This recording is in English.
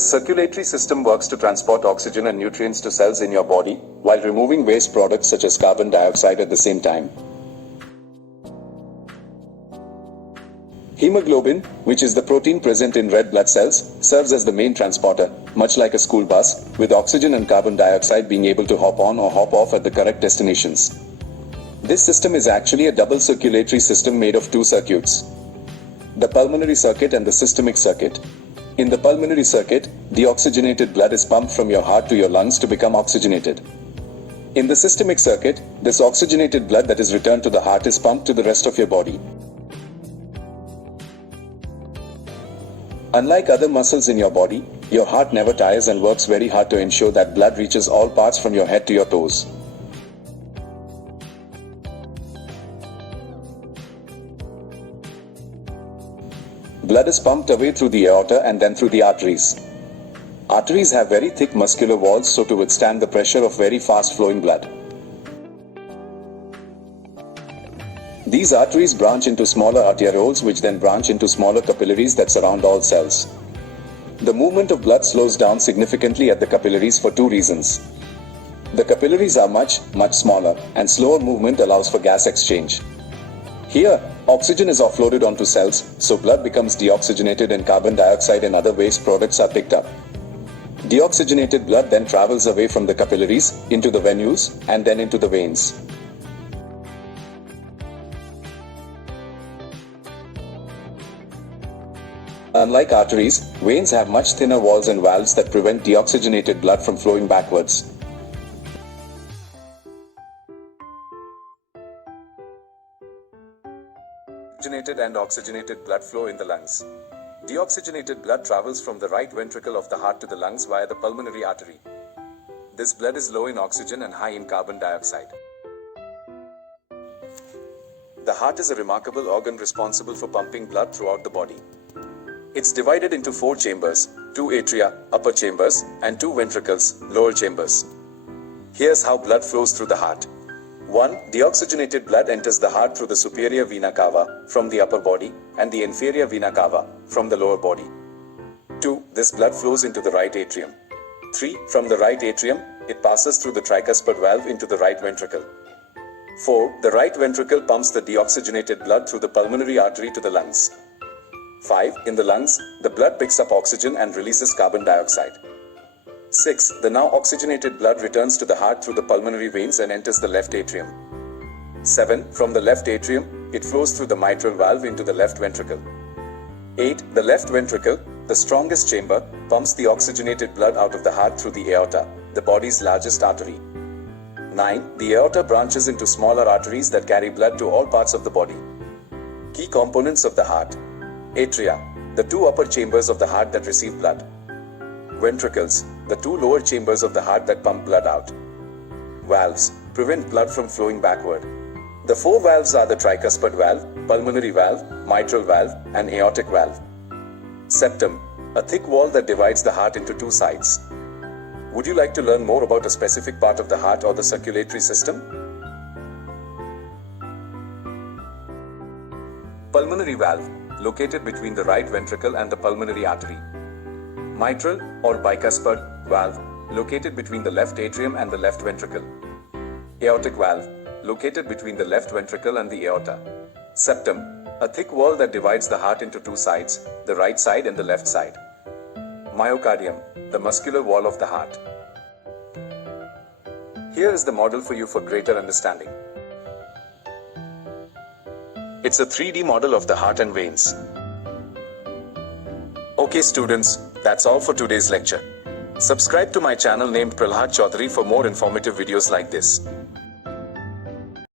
Circulatory system works to transport oxygen and nutrients to cells in your body, while removing waste products such as carbon dioxide at the same time. Hemoglobin, which is the protein present in red blood cells, serves as the main transporter, much like a school bus, with oxygen and carbon dioxide being able to hop on or hop off at the correct destinations. This system is actually a double circulatory system made of two circuits: the pulmonary circuit and the systemic circuit. In the pulmonary circuit, deoxygenated blood is pumped from your heart to your lungs to become oxygenated. In the systemic circuit, this oxygenated blood that is returned to the heart is pumped to the rest of your body. Unlike other muscles in your body, your heart never tires and works very hard to ensure that blood reaches all parts from your head to your toes. Blood is pumped away through the aorta and then through the arteries. Arteries have very thick muscular walls so to withstand the pressure of very fast flowing blood. These arteries branch into smaller arterioles which then branch into smaller capillaries that surround all cells. The movement of blood slows down significantly at the capillaries for two reasons. The capillaries are much smaller, and slower movement allows for gas exchange. Here, oxygen is offloaded onto cells, so blood becomes deoxygenated and carbon dioxide and other waste products are picked up. Deoxygenated blood then travels away from the capillaries, into the venules, and then into the veins. Unlike arteries, veins have much thinner walls and valves that prevent deoxygenated blood from flowing backwards. Deoxygenated and oxygenated blood flow in the lungs. Deoxygenated blood travels from the right ventricle of the heart to the lungs via the pulmonary artery. This blood is low in oxygen and high in carbon dioxide. The heart is a remarkable organ responsible for pumping blood throughout the body. It's divided into 4 chambers, 2 atria, upper chambers, and 2 ventricles, lower chambers. Here's how blood flows through the heart. 1. Deoxygenated blood enters the heart through the superior vena cava, from the upper body, and the inferior vena cava, from the lower body. 2. This blood flows into the right atrium. 3. From the right atrium, it passes through the tricuspid valve into the right ventricle. 4. The right ventricle pumps the deoxygenated blood through the pulmonary artery to the lungs. 5. In the lungs, the blood picks up oxygen and releases carbon dioxide. 6. The now oxygenated blood returns to the heart through the pulmonary veins and enters the left atrium. 7. From the left atrium, it flows through the mitral valve into the left ventricle. 8. The left ventricle, the strongest chamber, pumps the oxygenated blood out of the heart through the aorta, the body's largest artery. 9. The aorta branches into smaller arteries that carry blood to all parts of the body. Key components of the heart. Atria, the 2 upper chambers of the heart that receive blood. Ventricles, the 2 lower chambers of the heart that pump blood out. Valves, prevent blood from flowing backward. The 4 valves are the tricuspid valve, pulmonary valve, mitral valve, and aortic valve. Septum, a thick wall that divides the heart into 2 sides. Would you like to learn more about a specific part of the heart or the circulatory system? Pulmonary valve, located between the right ventricle and the pulmonary artery. Mitral or bicuspid valve, located between the left atrium and the left ventricle. Aortic valve, located between the left ventricle and the aorta. Septum, a thick wall that divides the heart into 2 sides, the right side and the left side. Myocardium, the muscular wall of the heart. Here is the model for you for greater understanding. It's a 3D model of the heart and veins. Okay students, that's all for today's lecture. Subscribe to my channel named Prahlad Chaudhary for more informative videos like this.